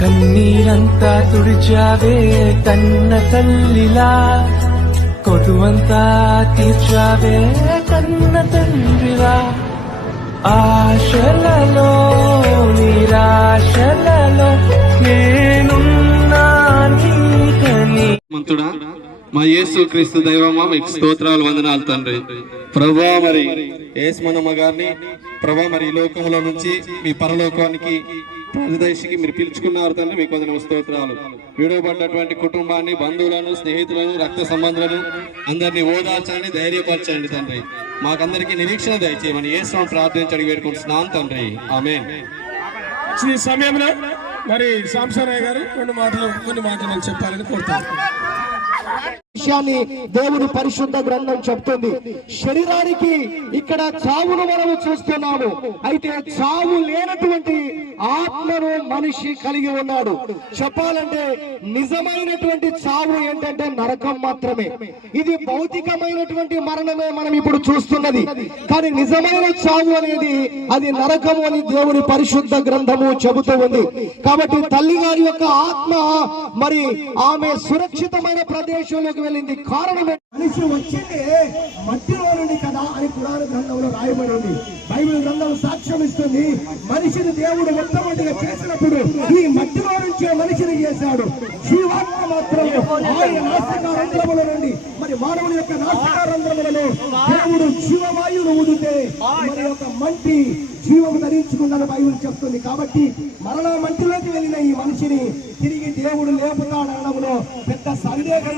కన్నీరంతా తుడిచావే కన్న తల్లిలా కొడువంతా తీర్చావే కన్న తండ్రిలా. ఆశలలో నిరాశలలో నేనున్నా నీకని. మంతుడా మా యేసు క్రీస్తు దైవమా మీకు స్తోత్రాలు వందనాలు తండ్రి. ప్రభా మరి యేసుమనమ్మ గారిని ప్రభా మరి ఈ లోకంలో నుంచి మీ పరలోకానికి ప్రదేశికి మీరు పిలుచుకున్నారు తండ్రి మీకు వందన స్తోత్రాలు. విడవబడ్డటువంటి కుటుంబాన్ని బంధువులను స్నేహితులను రక్త సంబంధాలను అందరినీ ఓదార్చండి ధైర్యపరచండి తండ్రి. మాకందరికీ నిరీక్షణ దయచేయమని యేసు ప్రార్థించడానికి వేడుకుంటున్నాను తండ్రి. ఆమె ఈ సమయంలో మరి సాంసరాయ్ గారు కొన్ని మాటలు కొన్ని మాటలు చెప్పాలని కోరుతాను. విషయాన్ని దేవుని పరిశుద్ధ గ్రంథం చెప్తుంది. శరీరానికి ఇక్కడ చావును మనము చూస్తున్నాము. అయితే చావు లేనటువంటి ఆత్మను మనిషి కలిగి ఉన్నాడు. చెప్పాలంటే నిజమైనటువంటి చావు ఏంటంటే నరకం మాత్రమే. ఇది భౌతికమైనటువంటి మరణమే మనం ఇప్పుడు చూస్తున్నది. కానీ నిజమైన చావు అనేది అది నరకము అని దేవుని పరిశుద్ధ గ్రంథము చెబుతూ ఉంది. కాబట్టి తల్లి గారి యొక్క ఆత్మ మరి ఆమె సురక్షితమైన దేశంలోకి వెళ్ళింది. కారణం మనిషి వచ్చింది మట్టిలో నుండి కదా అని పురాణ గ్రంథంలో రాయబడి ఉంది బైబిల్ గ్రంథం సాక్ష్యం ఇస్తుంది. మనిషిని దేవుడు మొట్టమొదటిగా చేసినప్పుడు ఈ మట్టిలో నుంచే మనిషిని చేశాడు. జీవాత్మ మాత్రం ఆయన నాసికారంధ్రముల నుండి. మరి మానవుల యొక్క నాశక రంధ్రములలో దేవుడు జీవవాయువును ఊదితే మరి యొక్క మంటి జీవము ధరించుకుందని బైబిల్ చెప్తుంది. కాబట్టి మరణ మంటిలోకి వెళ్ళిన ఈ మనిషిని తిరిగి దేవుడు లేపుతాడనడంలో పెద్ద సందేహం